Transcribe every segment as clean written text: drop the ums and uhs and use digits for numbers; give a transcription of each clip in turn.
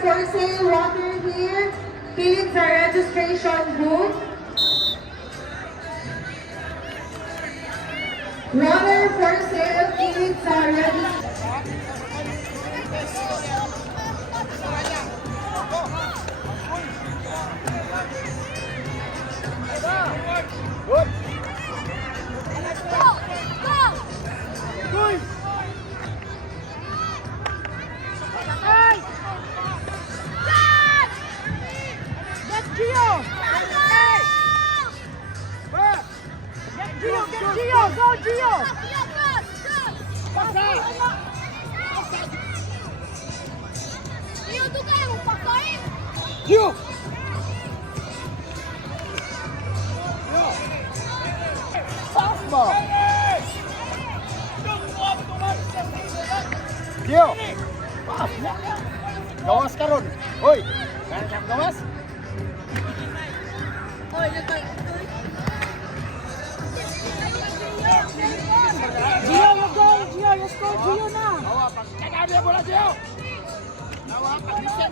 for sale water here. Here's the registration booth. Water for sale. Here's the registration. Good. Gio, go Gio! Pasa! Gio, tu kayo, pasain! Gio! Fastball! Gio! Pas! Gawas ka ron! Hoy! Kaya siyang gawas? Hoy, nagkay! Gio, let's go! Gio, let's go! Gio na! Bawa, pagkakaan niya bola, Gio! Bawa, pag-listen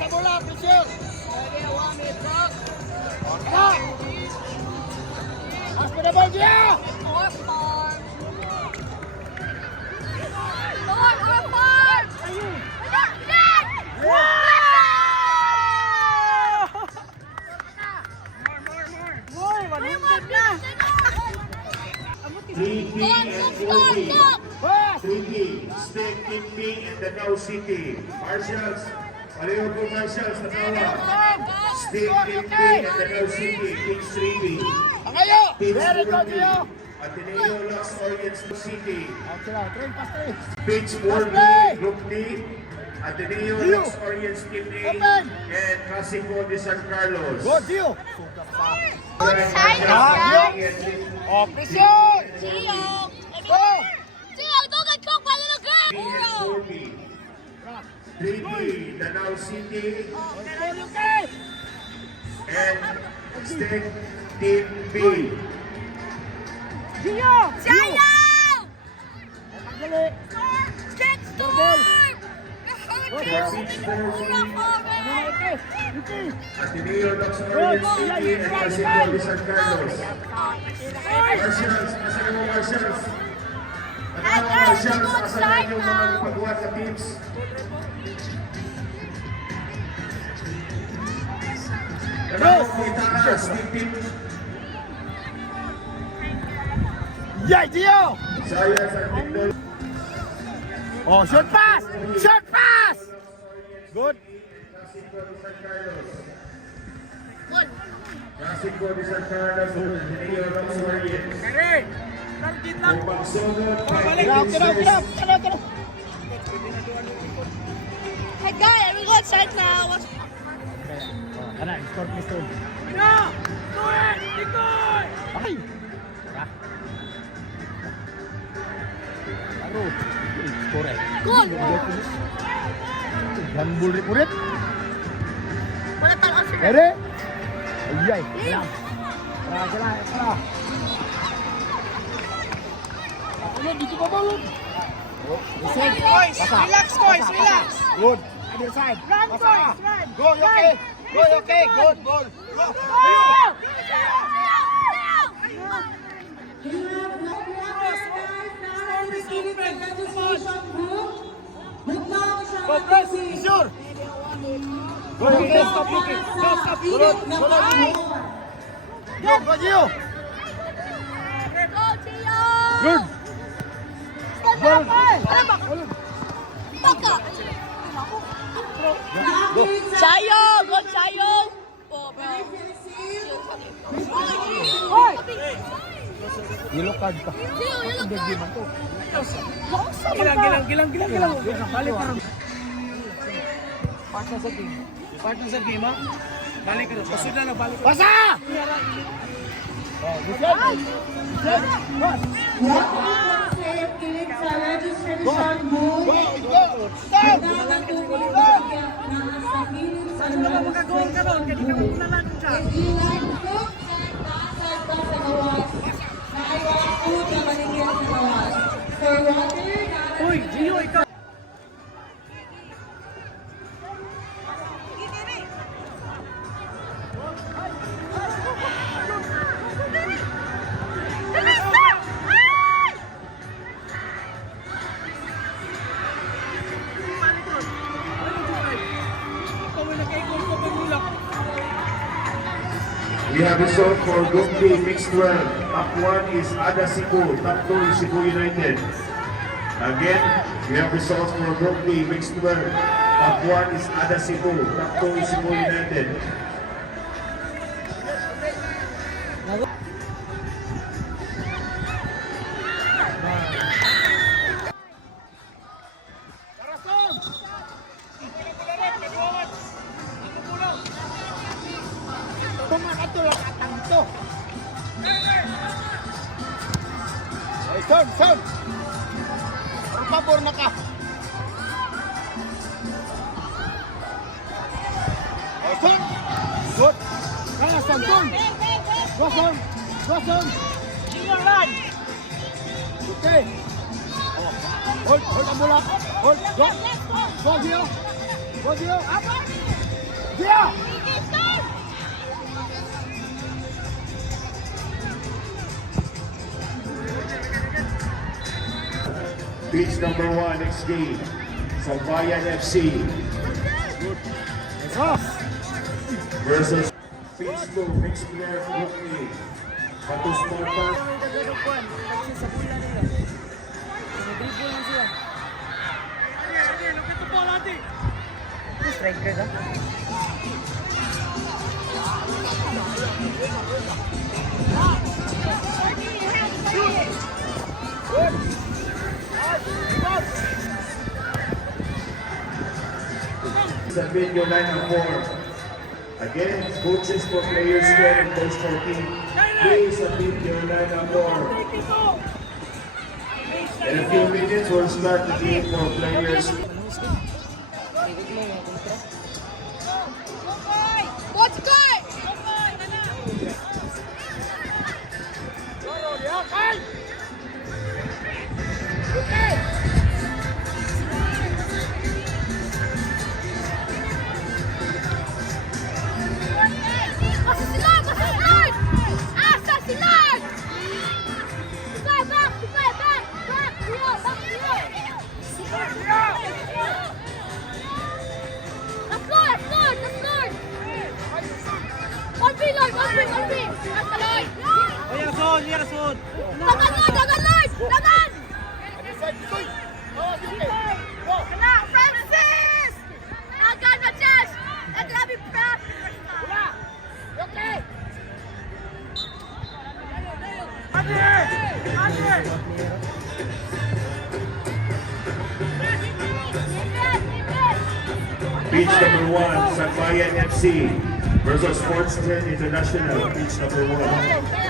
sa bola, pressure! Lagi, awami, truck! Orta! Pass mo na ball, Gio! Boy, 100 na! 3B and 4B. Pass! 3B, Stick, Kimby, and the Now City. Marshals, pareho po Marshals, natawa. Stick, Kimby, and the Now City. Kings 3B. Akayo! Kings Very good, 4B. Gio! Ateneo Lux Orients City. Out sila, train, pass train! Page 4B, Pass, Group D. Ateneo Gio. Lux Orients Team A. Open. And Casico de San Carlos. Good, Gio! Outside, Oh, pressure! Gio! Go! Gio, don't get caught by little girl! 3B and 4B. 3B, Danao City. Okay! And Stick Team B. Gio! Gio! Dali! Get Double. Page 4B. Okay! Okay! Ateneo Lux Orients Team A and Casico de San Carlos. Marshals, nasa mo Marshals? Nakawa Marshals, nasa na yung mga pagbuhat na teams? Nakawa mo itaas, team. Yeah, Gio! Sayas at Mindol. Oh, short pass! Short pass! Good! Casico de San Carlos. Good. Casico de San Carlos, Ateneo Lux Orients. Kere! Target lang! Upang sunod, Get out, get out, get out! Get out, get out! Hey guys, we go outside now. Ano, score mo ito. Ano! Do it! Ikoy! Ay! Tara. Aro. Score eh. Good. Handball rin ulit. Wala tayong answer. Kere! Ayay! Kaya! Tara, tara, tara! Ano, dito pa ba yun? Boys, relax boys, relax! Good! Other side! Run Pasa. boys, run! Go, you okay! Go, you okay! Good, ball! Go! Go, press! Sure! Go, okay! Stop looking! Stop, stop! Good! Good! Go, go, Gio! Go, Gio! Good! Stand up, Good! Baka! Go! Chayo! Go, Chayo! Oh, bro. Hoy! Yellow card ka. Gio, yellow card. Gilang. Balik ka rin. Part na sa game. Part na sa game, ha? Balik ka rin. Pasod na lang, balik ka. Basa! Oh, Lucien! Lucien! Pass! Here's the registration Go! booth. Go! Stop! Ano na lang makagawin ka ron? Kaya di ka magulalan dyan. Uy, Gio, ikaw! have result for Group D Mixed 12. Top 1 is Ada Cebu. Top 2 is Cebu United. Again, we have results for Group D Mixed 12. Top 1 is Ada Cebu. Top 2 is Cebu United. Karason! Pumakatulak atang ito. Ay, son! Por favor na ka. Ay, son! Good! Kaya, son! Go, son! Senior line! Okay. Hold ang bola. Hold, go! Go, Gio! Gio! Pitch number 1 next game. Sambayan FC versus pitch 2 mixed player Group A. Batu Sparta. Striker ka? Submit your lineup form. Again, coaches for players 12 and coach 14. Please submit your lineup form. In a few minutes, we'll start the game for players. What's good? Francis! Agad na chance! And grabe prep! Okay! Pitch number 1, Sambayan FC versus Sports 10 International. Pitch number 1.